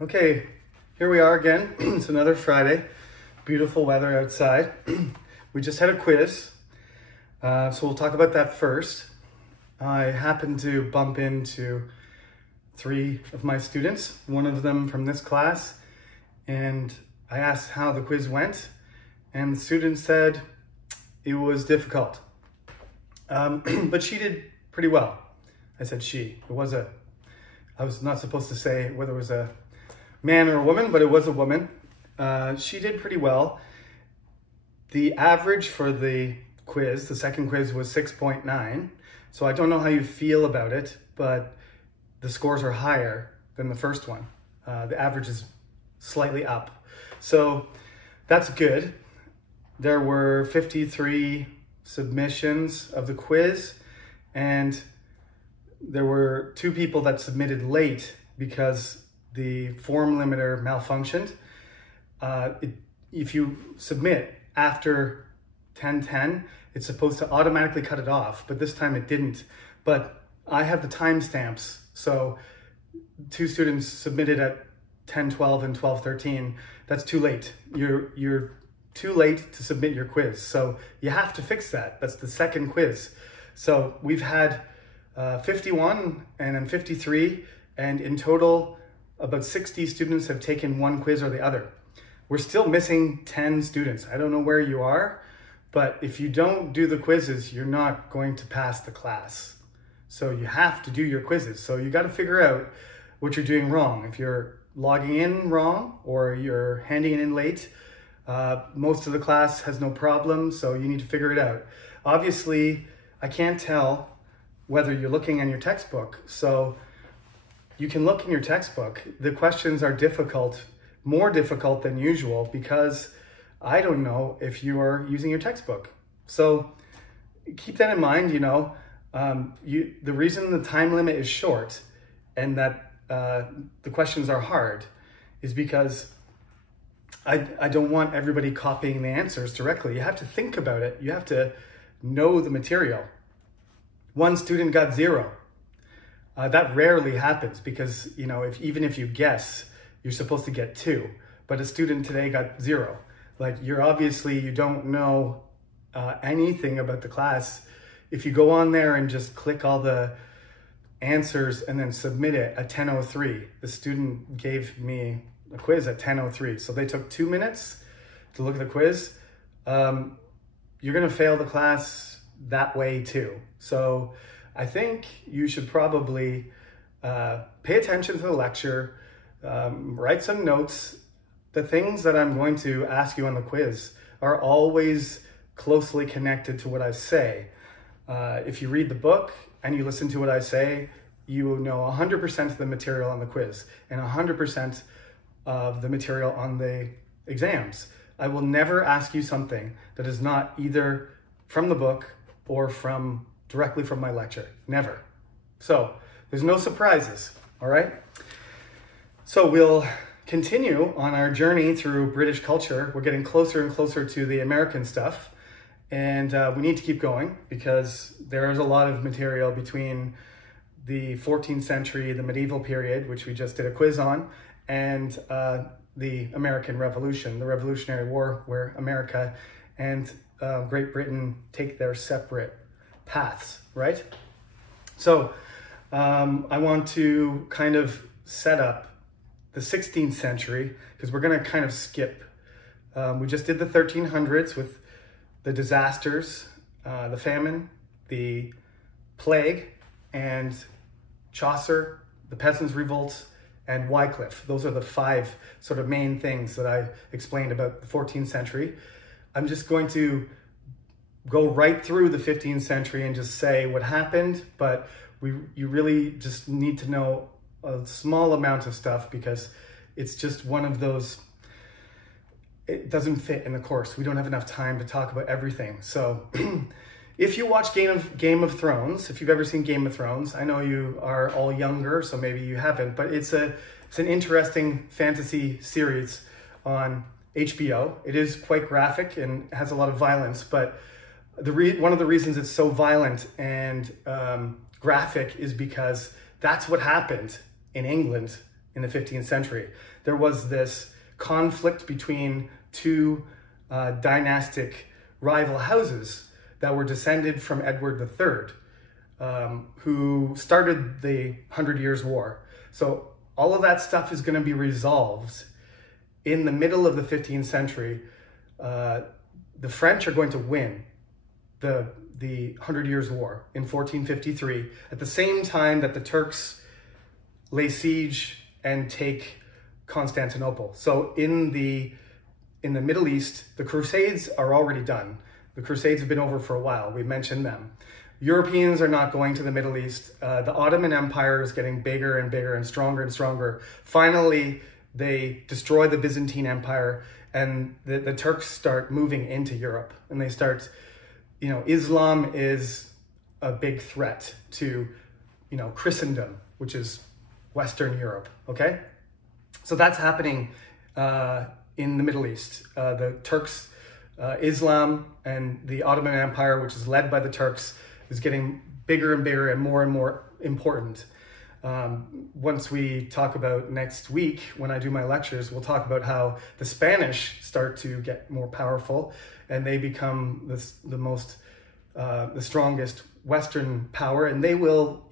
Okay, here we are again. It's another Friday. Beautiful weather outside. We just had a quiz, so we'll talk about that first. I happened to bump into 3 of my students, one of them from this class, and I asked how the quiz went, and the student said it was difficult. But she did pretty well. I said she. I was not supposed to say whether it was a man or a woman, but it was a woman. She did pretty well. The average for the quiz, the second quiz, was 6.9. So I don't know how you feel about it, but the scores are higher than the first one. The average is slightly up. So that's good. There were 53 submissions of the quiz, and there were 2 people that submitted late because the form limiter malfunctioned. If you submit after 10:10, it's supposed to automatically cut it off, but this time it didn't. But I have the timestamps, so 2 students submitted at 10:12 and 12:13. That's too late. You're too late to submit your quiz, so you have to fix that. That's the second quiz. So we've had 51 and then 53, and in total, about 60 students have taken one quiz or the other. We're still missing 10 students. I don't know where you are, but if you don't do the quizzes, you're not going to pass the class. So you have to do your quizzes. So you got to figure out what you're doing wrong. If you're logging in wrong or you're handing it in late, most of the class has no problem, so you need to figure it out. Obviously, I can't tell whether you're looking in your textbook. So you can look in your textbook. The questions are difficult, more difficult than usual, because I don't know if you are using your textbook. So keep that in mind. The reason the time limit is short and that the questions are hard is because I don't want everybody copying the answers directly. You have to think about it. You have to know the material. One student got 0. That rarely happens because, even if you guess, you're supposed to get 2. But a student today got 0. Like, you don't know anything about the class. If you go on there and just click all the answers and then submit it at 10:03, the student gave me a quiz at 10:03. So they took 2 minutes to look at the quiz. You're going to fail the class that way too. So I think you should probably pay attention to the lecture, write some notes. The things that I'm going to ask you on the quiz are always closely connected to what I say. If you read the book and you listen to what I say, you know 100% of the material on the quiz and 100% of the material on the exams. I will never ask you something that is not either from the book or directly from my lecture. Never. So there's no surprises, all right? So we'll continue on our journey through British culture. We're getting closer and closer to the American stuff, and we need to keep going because there is a lot of material between the 14th century, the medieval period, which we just did a quiz on, and the American Revolution, the Revolutionary War, where America and Great Britain take their separate paths, right? So I want to kind of set up the 16th century because we're going to kind of skip. We just did the 1300s with the disasters, the famine, the plague, and Chaucer, the Peasants' Revolts, and Wycliffe. Those are the 5 sort of main things that I explained about the 14th century. I'm just going to go right through the 15th century and just say what happened, but you really just need to know a small amount of stuff because it's just one of those, it doesn't fit in the course. We don't have enough time to talk about everything. So if you watch Game of Thrones, if you've ever seen Game of Thrones, I know you are all younger, so maybe you haven't, but it's an interesting fantasy series on HBO. It is quite graphic and has a lot of violence, but one of the reasons it's so violent and graphic is because that's what happened in England in the 15th century. There was this conflict between two dynastic rival houses that were descended from Edward III, who started the 100 Years' War. So all of that stuff is going to be resolved in the middle of the 15th century. The French are going to win the 100 Years' War in 1453, at the same time that the Turks lay siege and take Constantinople. So in the Middle East, the Crusades are already done. The Crusades have been over for a while. We mentioned them. Europeans are not going to the Middle East. The Ottoman Empire is getting bigger and bigger and stronger. Finally, they destroy the Byzantine Empire, and the Turks start moving into Europe. And they start, Islam is a big threat to, Christendom, which is Western Europe, okay? So that's happening in the Middle East. The Turks, Islam, and the Ottoman Empire, which is led by the Turks, is getting bigger and bigger and more important. Once we talk about next week, when I do my lectures, we'll talk about how the Spanish start to get more powerful, and they become the strongest Western power, and they will,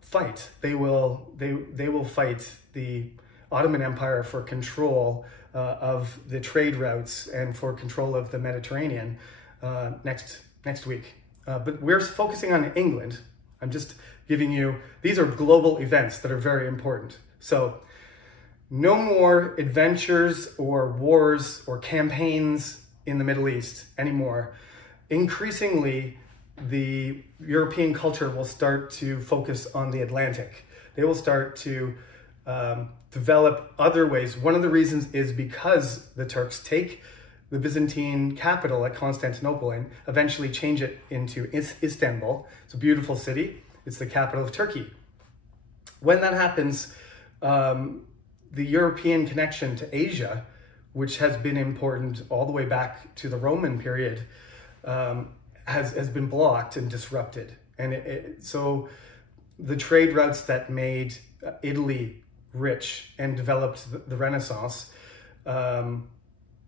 fight. They will fight the Ottoman Empire for control of the trade routes and for control of the Mediterranean next week. But we're focusing on England. I'm just giving you, these are global events that are very important. So no more adventures or wars or campaigns in the Middle East anymore. Increasingly, the European culture will start to focus on the Atlantic. They will start to develop other ways. One of the reasons is because the Turks take the Byzantine capital at Constantinople and eventually change it into Istanbul. It's a beautiful city. It's the capital of Turkey. When that happens, the European connection to Asia, which has been important all the way back to the Roman period, has been blocked and disrupted. And so the trade routes that made Italy rich and developed the Renaissance,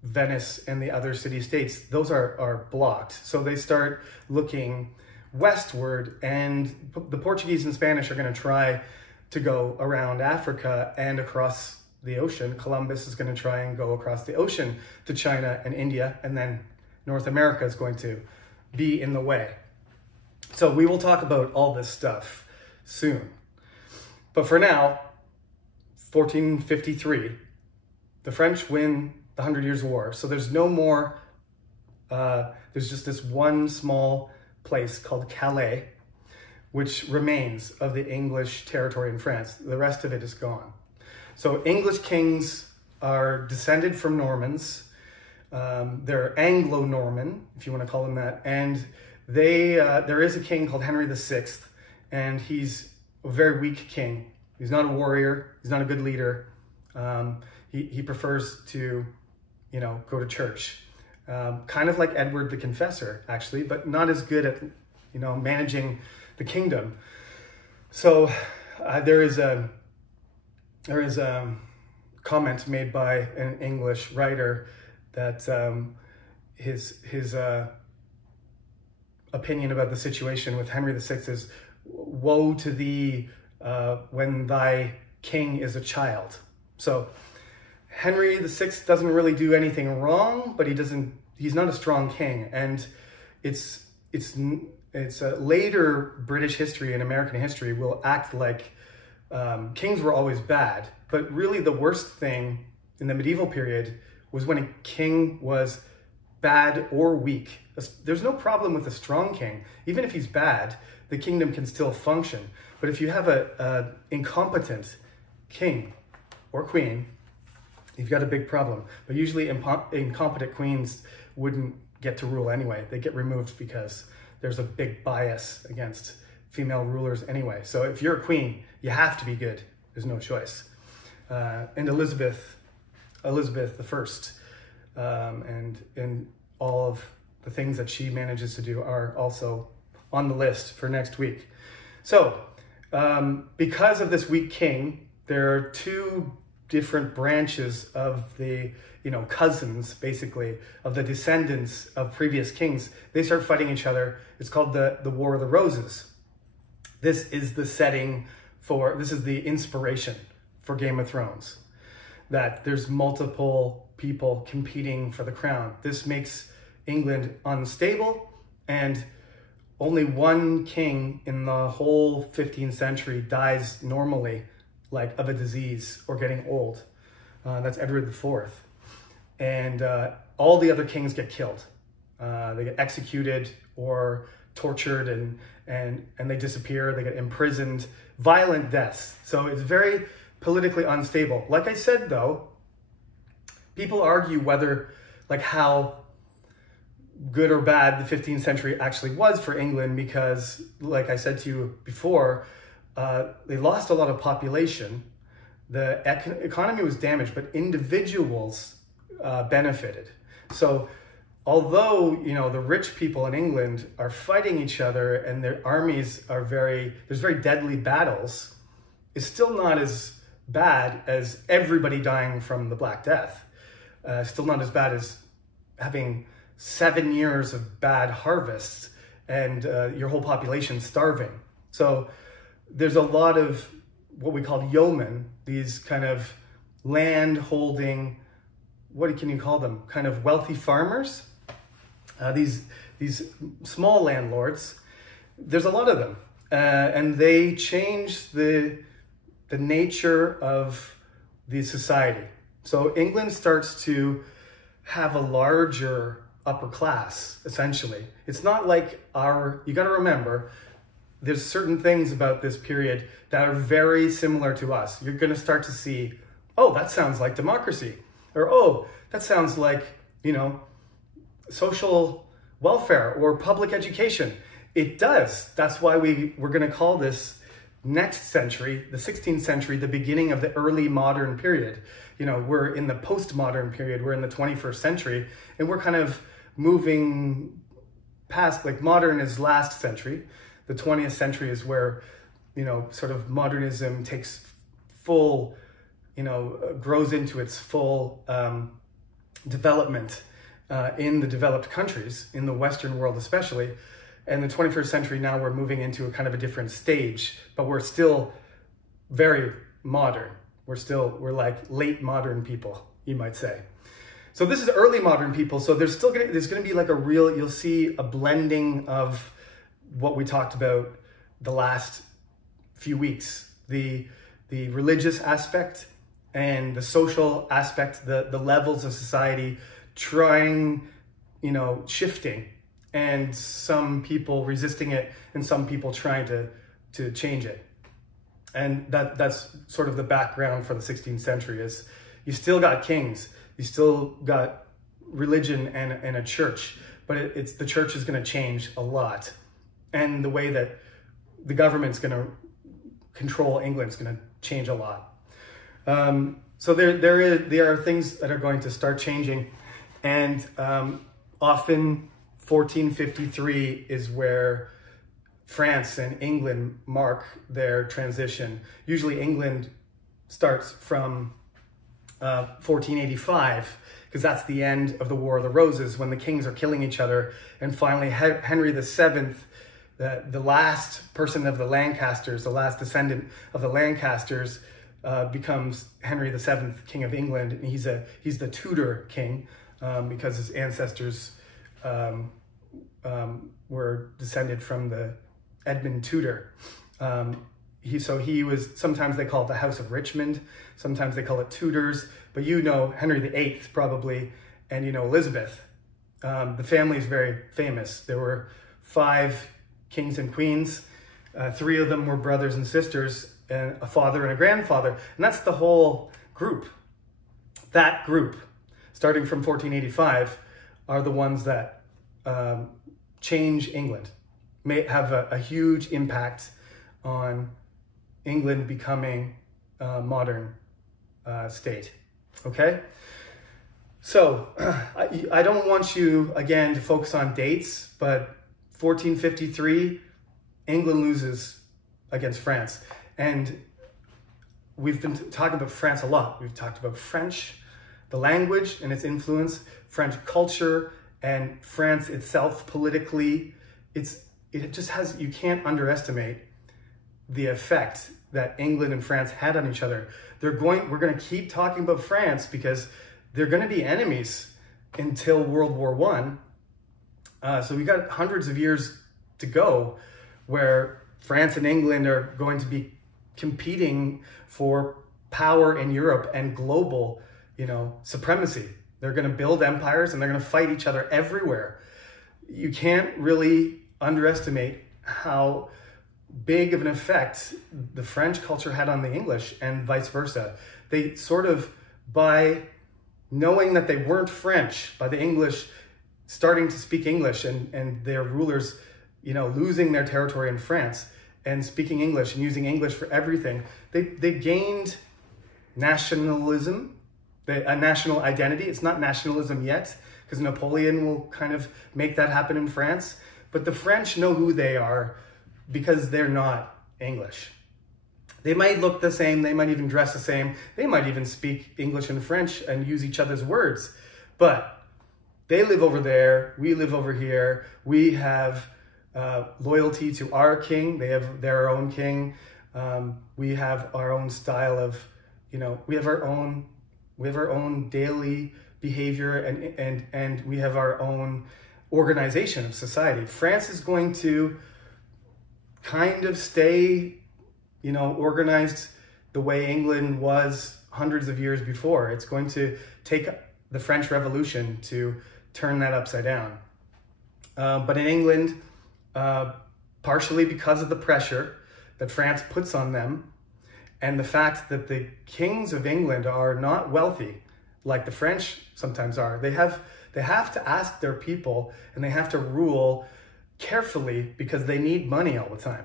Venice and the other city-states, those are blocked. So they start looking westward, and the Portuguese and Spanish are going to try to go around Africa and across the ocean. Columbus is going to try and go across the ocean to China and India, and then North America is going to be in the way. So we will talk about all this stuff soon. But for now, 1453, the French win the 100 Years' War. So there's no more, there's just this one small place called Calais, which remains of the English territory in France. The rest of it is gone. So English kings are descended from Normans. They're Anglo-Norman, if you want to call them that. And there is a king called Henry VI, and he's a very weak king. He's not a warrior. He's not a good leader. He prefers to, go to church. Kind of like Edward the Confessor, actually, but not as good at, managing the kingdom. So there is a comment made by an English writer that his opinion about the situation with Henry VI is, woe to thee when thy king is a child. So Henry VI doesn't really do anything wrong, but he's not a strong king. And it's later British history and American history will act like kings were always bad. But really the worst thing in the medieval period was when a king was bad or weak. There's no problem with a strong king. Even if he's bad, the kingdom can still function. But if you have a incompetent king or queen, you've got a big problem. But usually incompetent queens wouldn't get to rule anyway. They get removed because there's a big bias against female rulers anyway. So if you're a queen, you have to be good. There's no choice. And Elizabeth I, and all of the things that she manages to do are also on the list for next week. So because of this weak king, there are two different branches of the, cousins, basically, of the descendants of previous kings. They start fighting each other. It's called the War of the Roses. This is the setting this is the inspiration for Game of Thrones, that there's multiple people competing for the crown. This makes England unstable, and only one king in the whole 15th century dies normally, like of a disease or getting old. That's Edward IV. And all the other kings get killed. They get executed or tortured, and they disappear. They get imprisoned. Violent deaths. So it's very politically unstable. Like I said, though, people argue how good or bad the 15th century actually was for England, because, like I said to you before, they lost a lot of population. The economy was damaged, but individuals benefited. So although, the rich people in England are fighting each other and their armies there's very deadly battles, it's still not as bad as everybody dying from the Black Death. Still not as bad as having 7 years of bad harvests and your whole population starving. So there's a lot of what we call yeomen, these kind of land-holding, what can you call them? Kind of wealthy farmers. These small landlords, there's a lot of them, and they change the nature of the society. So England starts to have a larger upper class, essentially. It's not like you got to remember, there's certain things about this period that are very similar to us. You're going to start to see, oh, that sounds like democracy, or oh, that sounds like, social welfare or public education. It does. That's why we're going to call this next century, the 16th century, the beginning of the early modern period. We're in the postmodern period. We're in the 21st century, and we're kind of moving past, modern is last century. The 20th century is where, sort of modernism takes full, grows into its full development in the developed countries, in the Western world especially. And the 21st century, now we're moving into a kind of a different stage, but we're still very modern. We're like late modern people, you might say. So this is early modern people. So there's going to be like you'll see a blending of what we talked about the last few weeks, the religious aspect and the social aspect, the levels of society trying, shifting, and some people resisting it and some people trying to change it. And that's sort of the background for the 16th century is you still got kings, you still got religion and a church, but the church is going to change a lot. And the way that the government's going to control England's going to change a lot. So there are things that are going to start changing. And often 1453 is where France and England mark their transition. Usually England starts from 1485, because that's the end of the War of the Roses, when the kings are killing each other. And finally Henry VII, the last person of the Lancasters, the last descendant of the Lancasters, becomes Henry VII, King of England. And he's the Tudor king, because his ancestors were descended from the Edmund Tudor. He was, sometimes they call it the House of Richmond, sometimes they call it Tudors, but Henry VIII probably, and Elizabeth. The family is very famous. There were 5 kings and queens. 3 of them were brothers and sisters, and a father and a grandfather, and that's the whole group. That group, starting from 1485, are the ones that change England, may have a huge impact on England becoming a modern state, okay? So I don't want you, again, to focus on dates, but 1453, England loses against France. And we've been talking about France a lot. We've talked about French, the language and its influence, French culture, and France itself politically. It just has, you can't underestimate the effect that England and France had on each other. We're going to keep talking about France because they're going to be enemies until World War I. So we got hundreds of years to go where France and England are going to be competing for power in Europe and global, supremacy. They're going to build empires and they're going to fight each other everywhere. You can't really underestimate how big of an effect the French culture had on the English and vice versa. They sort of, by knowing that they weren't French, by the English starting to speak English and their rulers, losing their territory in France and speaking English and using English for everything, they gained nationalism, a national identity. It's not nationalism yet, because Napoleon will kind of make that happen in France. But the French know who they are because they're not English. They might look the same, they might even dress the same, they might even speak English and French and use each other's words. But they live over there, we live over here, we have loyalty to our king, they have their own king, we have our own style of, we have our own daily behavior and we have our own organization of society. France is going to kind of stay, organized the way England was hundreds of years before. It's going to take the French Revolution to turn that upside down. But in England, partially because of the pressure that France puts on them and the fact that the kings of England are not wealthy like the French sometimes are, they have to ask their people and they have to rule carefully because they need money all the time.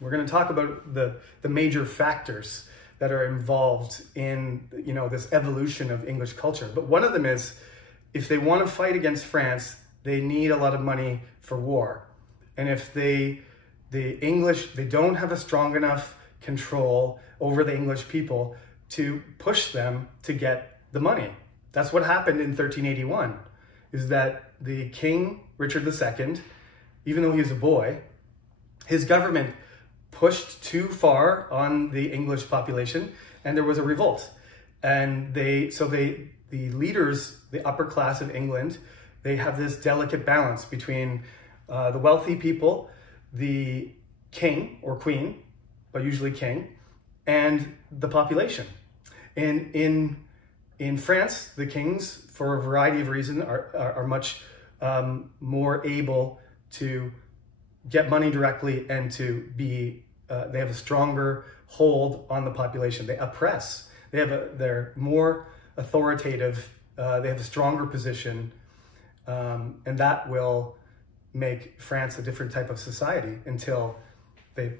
We're going to talk about the major factors that are involved in, this evolution of English culture. But one of them is, if they want to fight against France, they need a lot of money for war. And if the English, they don't have a strong enough control over the English people to push them to get the money. That's what happened in 1381, is that the King, Richard II, even though he was a boy, his government pushed too far on the English population and there was a revolt. And the leaders, the upper class of England, they have this delicate balance between the wealthy people, the king or queen, but usually king, and the population. And in France, the kings, for a variety of reasons, are much more able to get money directly and to be, they have a stronger hold on the population. They oppress. They're more authoritative. They have a stronger position, and that will make France a different type of society until the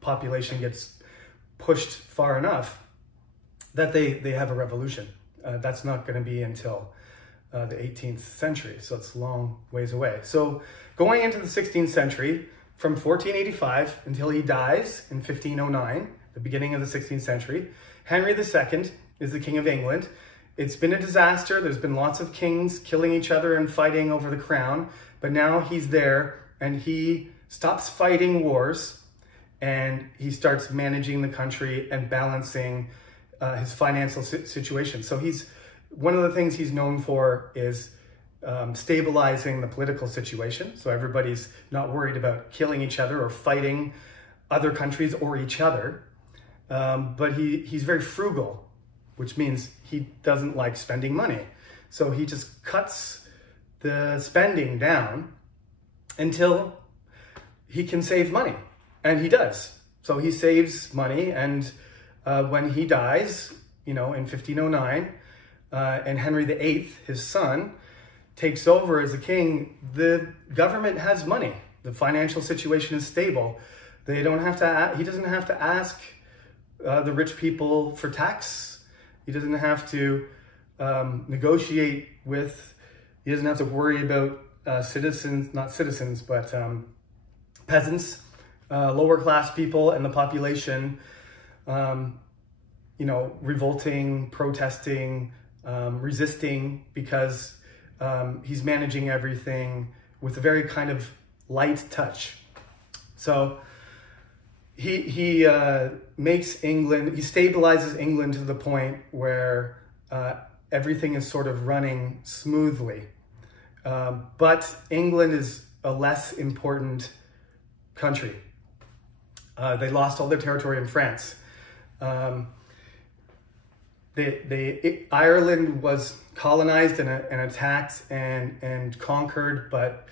population gets pushed far enough that they have a revolution. That's not going to be until the 18th century, so it's a long ways away. So going into the 16th century, from 1485 until he dies in 1509, the beginning of the 16th century, Henry II is the King of England. It's been a disaster. There's been lots of kings killing each other and fighting over the crown, but now he's there and he stops fighting wars and he starts managing the country and balancing his financial situation. So one of the things he's known for is stabilizing the political situation. So everybody's not worried about killing each other or fighting other countries or each other. But he's very frugal, which means he doesn't like spending money. So he just cuts the spending down until he can save money. And he does. So he saves money, and when he dies, in 1509, and Henry VIII, his son, takes over as a king, the government has money. The financial situation is stable. He doesn't have to ask the rich people for tax. He doesn't have to negotiate with, he doesn't have to worry about peasants lower class people and the population, you know, revolting, protesting, resisting, because he's managing everything with a very kind of light touch. So he makes England, he stabilizes England to the point where everything is sort of running smoothly. But England is a less important country. They lost all their territory in France. Ireland was colonized and attacked and conquered, but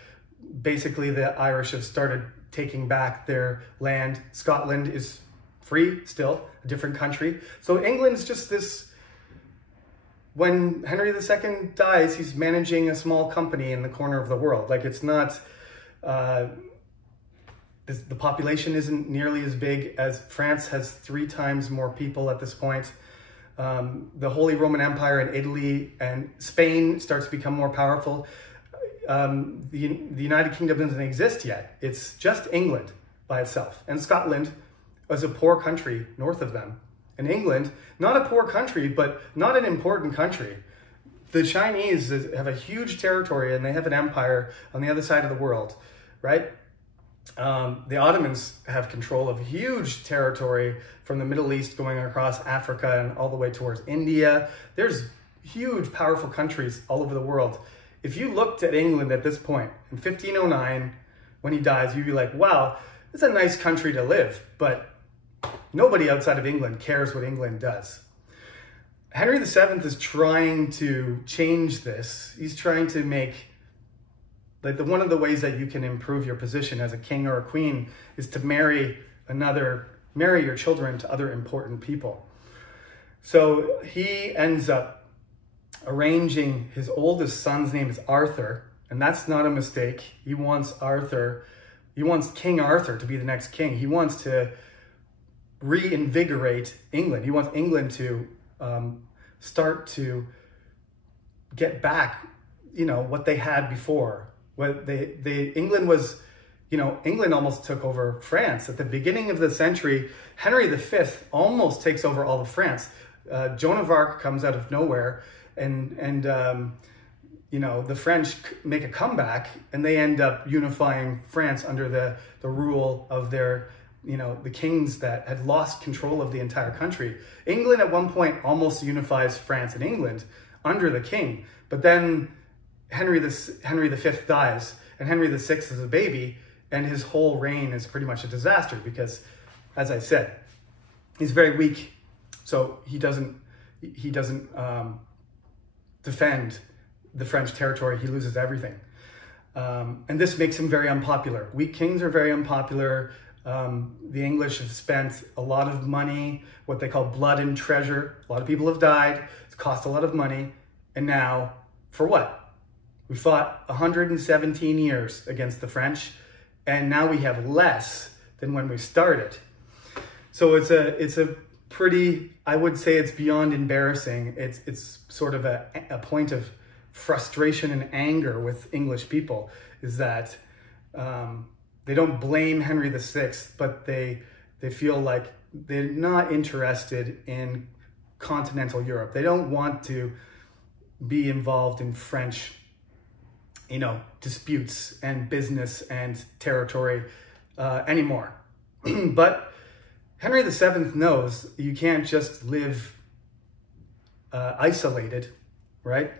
basically the Irish have started taking back their land. Scotland is free still, a different country. So England's just this, when Henry II dies, he's managing a small company in the corner of the world. Like, it's not, the population isn't nearly as big as France has 3 times more people at this point. The Holy Roman Empire in Italy and Spain starts to become more powerful. The United Kingdom doesn't exist yet. It's just England by itself. And Scotland is a poor country north of them. And England, not a poor country, but not an important country. The Chinese have a huge territory and they have an empire on the other side of the world, right? The Ottomans have control of huge territory from the Middle East going across Africa and all the way towards India. There's huge, powerful countries all over the world. If you looked at England at this point, in 1509, when he dies, you'd be like, wow, it's a nice country to live, but nobody outside of England cares what England does. Henry VII is trying to change this. He's trying to make, like, one of the ways that you can improve your position as a king or a queen is to marry your children to other important people. So he ends up arranging, his oldest son's name is Arthur, and that's not a mistake. He wants King Arthur to be the next king. He wants to reinvigorate England. He wants England to start to get back, you know, what they had before. England was, you know, England almost took over France. At the beginning of the century, Henry V almost takes over all of France. Joan of Arc comes out of nowhere, and you know, the French make a comeback, and they end up unifying France under the rule of their, you know, the kings that had lost control of the entire country. England at one point almost unifies France and England under the king, but then Henry V dies, and Henry VI is a baby, and his whole reign is pretty much a disaster because, as I said, he's very weak, so he doesn't defend the French territory. He loses everything, and this makes him very unpopular. Weak kings are very unpopular. The English have spent a lot of money, what they call blood and treasure. A lot of people have died. It's cost a lot of money, and now for what? We fought 117 years against the French, and now we have less than when we started. So it's a pretty, I would say it's beyond embarrassing. It's sort of a point of frustration and anger with English people, is that they don't blame Henry VI, but they feel like they're not interested in continental Europe. They don't want to be involved in French, you know, disputes and business and territory anymore. But Henry VII knows you can't just live isolated, right?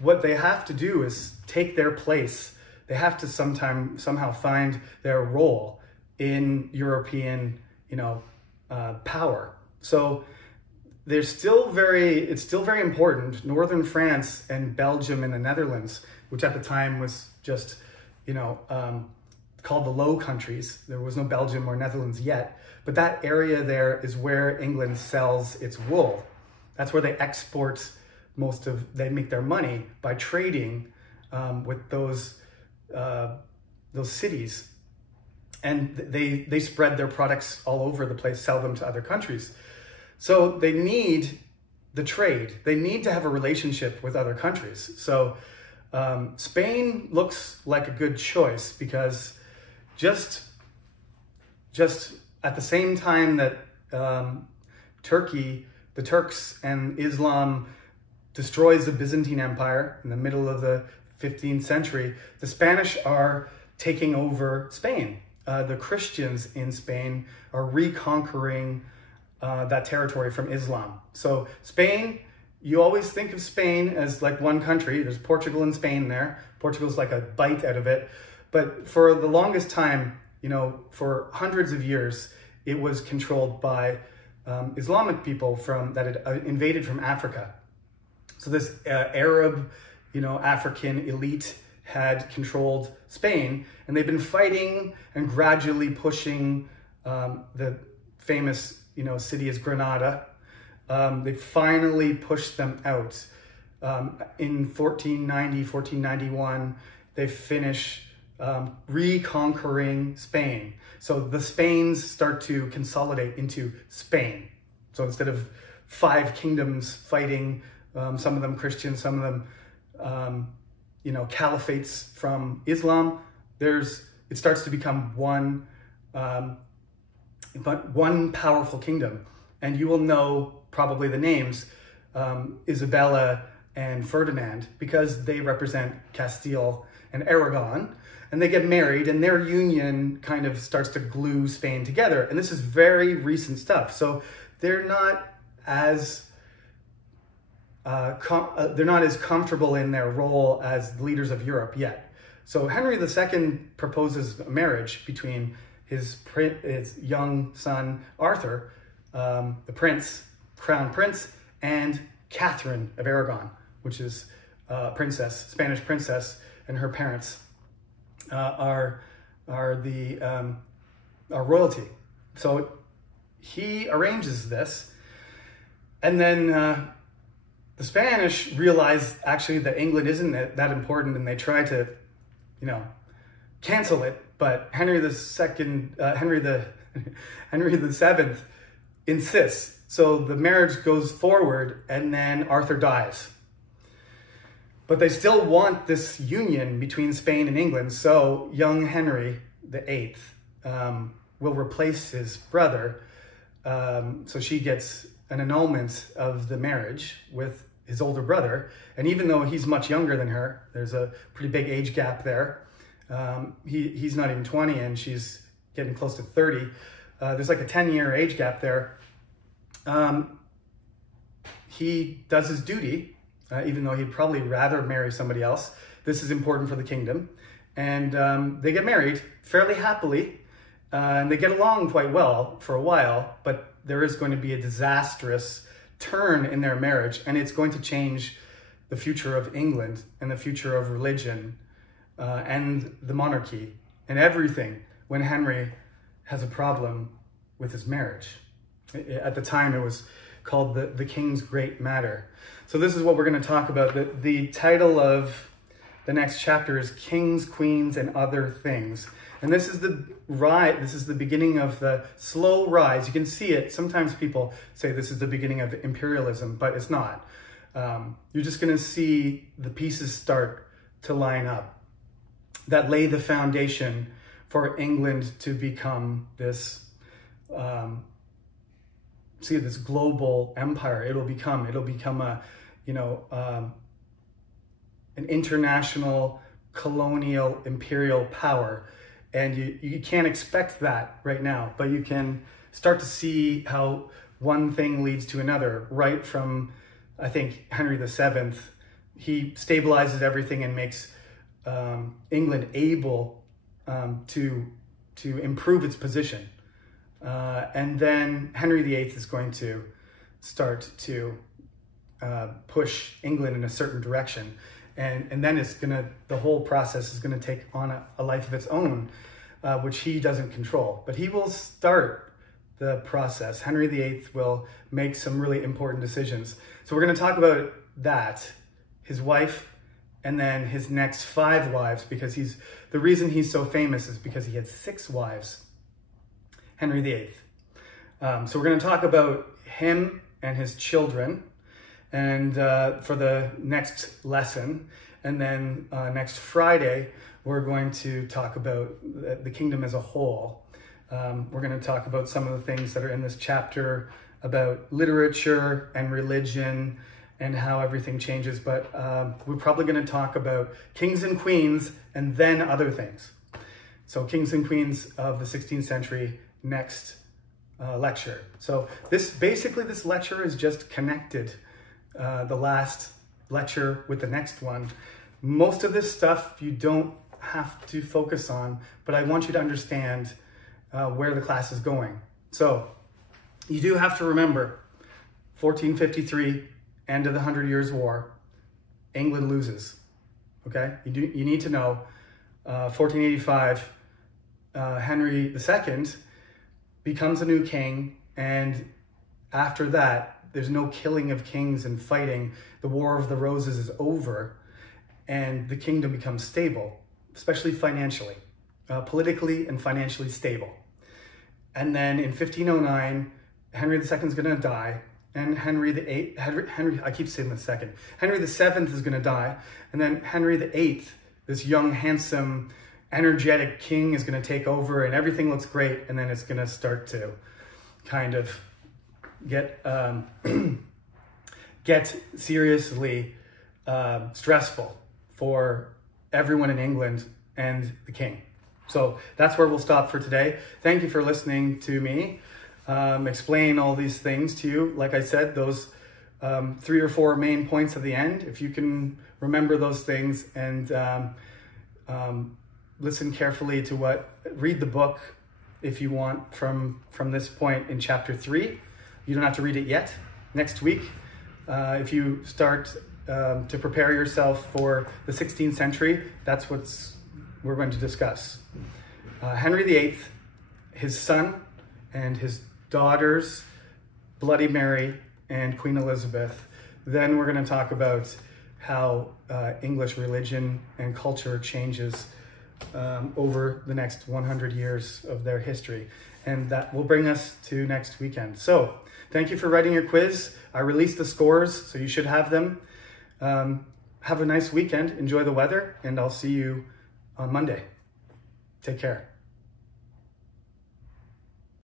What they have to do is take their place. They have to somehow find their role in European, you know, power. So it's still very important. Northern France and Belgium and the Netherlands, which at the time was just, you know, called the Low Countries. There was no Belgium or Netherlands yet, but that area there is where England sells its wool. That's where they export they make their money by trading with those cities, and they spread their products all over the place, sell them to other countries. So they need the trade. They need to have a relationship with other countries. So Spain looks like a good choice because just just at the same time that the Turks and Islam destroys the Byzantine Empire in the middle of the 15th century, the Spanish are taking over Spain. The Christians in Spain are reconquering that territory from Islam. So Spain, you always think of Spain as like one country. There's Portugal and Spain there. Portugal's like a bite out of it. But for the longest time, for hundreds of years, it was controlled by Islamic people that had invaded from Africa. So this Arab, African elite had controlled Spain, and they've been fighting and gradually pushing the famous, city is Granada. They finally pushed them out. In 1490, 1491, they finish reconquering Spain. So the Spains start to consolidate into Spain. So instead of 5 kingdoms fighting, some of them Christian, some of them, caliphates from Islam, it starts to become one powerful kingdom. And you will know probably the names, Isabella and Ferdinand, because they represent Castile and Aragon, and they get married, and their union kind of starts to glue Spain together. And this is very recent stuff. So they're not as comfortable in their role as leaders of Europe yet. So Henry II proposes a marriage between his young son Arthur, the crown prince, and Catherine of Aragon, which is Spanish princess, and her parents are royalty. So he arranges this, and then the Spanish realize actually that England isn't that important, and they try to, cancel it. But Henry VII insists. So the marriage goes forward, and then Arthur dies. But they still want this union between Spain and England. So young Henry VIII will replace his brother. So she gets an annulment of the marriage with his older brother. And even though he's much younger than her, there's a pretty big age gap there. He's not even 20 and she's getting close to 30. There's like a 10-year age gap there. He does his duty, even though he'd probably rather marry somebody else. This is important for the kingdom. And they get married fairly happily. And they get along quite well for a while, but there is going to be a disastrous turn in their marriage, and it's going to change the future of England and the future of religion and the monarchy and everything when Henry has a problem with his marriage. At the time, it was called the King's Great Matter. So this is what we're going to talk about. The title of the next chapter is Kings, Queens, and Other Things. And this is the beginning of the slow rise. You can see it. Sometimes people say this is the beginning of imperialism, but it's not. You're just going to see the pieces start to line up that lay the foundation for England to become this, this global empire. It'll become a, an international colonial imperial power. And you can't expect that right now, but you can start to see how one thing leads to another. Right from, I think, Henry VII, he stabilizes everything and makes England able to improve its position. And then Henry VIII is going to start to push England in a certain direction. And then the whole process is gonna take on a life of its own, which he doesn't control. But he will start the process. Henry VIII will make some really important decisions. So we're gonna talk about that, his wife, and then his next 5 wives, because the reason he's so famous is because he had 6 wives, Henry VIII. So we're gonna talk about him and his children, and for the next lesson. And then next Friday, we're going to talk about the kingdom as a whole, We're going to talk about some of the things that are in this chapter about literature and religion and how everything changes. But we're probably going to talk about kings and queens and then other things. So kings and queens of the 16th century next lecture. So this lecture is just connected, the last lecture with the next one. Most of this stuff you don't have to focus on, but I want you to understand where the class is going. So you do have to remember 1453, end of the 100 Years' War, England loses. Okay, you need to know 1485, Henry II becomes a new king, and after that, there's no killing of kings and fighting. The War of the Roses is over, and the kingdom becomes stable, especially financially, politically and financially stable. And then in 1509, Henry II is going to die, and Henry VIII, I keep saying the second, Henry VII is going to die, and then Henry VIII, this young, handsome, energetic king, is going to take over, and everything looks great, and then it's going to start to kind of get seriously stressful for everyone in England and the king. So that's where we'll stop for today. Thank you for listening to me explain all these things to you. Like I said, those 3 or 4 main points at the end, if you can remember those things and listen carefully to read the book if you want from this point in chapter 3. You don't have to read it yet. Next week, if you start to prepare yourself for the 16th century, that's what we're going to discuss. Henry VIII, his son, and his daughters, Bloody Mary and Queen Elizabeth. Then we're going to talk about how English religion and culture changes over the next 100 years of their history. And that will bring us to next weekend. So thank you for writing your quiz. I released the scores, so you should have them. Have a nice weekend. Enjoy the weather, and I'll see you on Monday. Take care.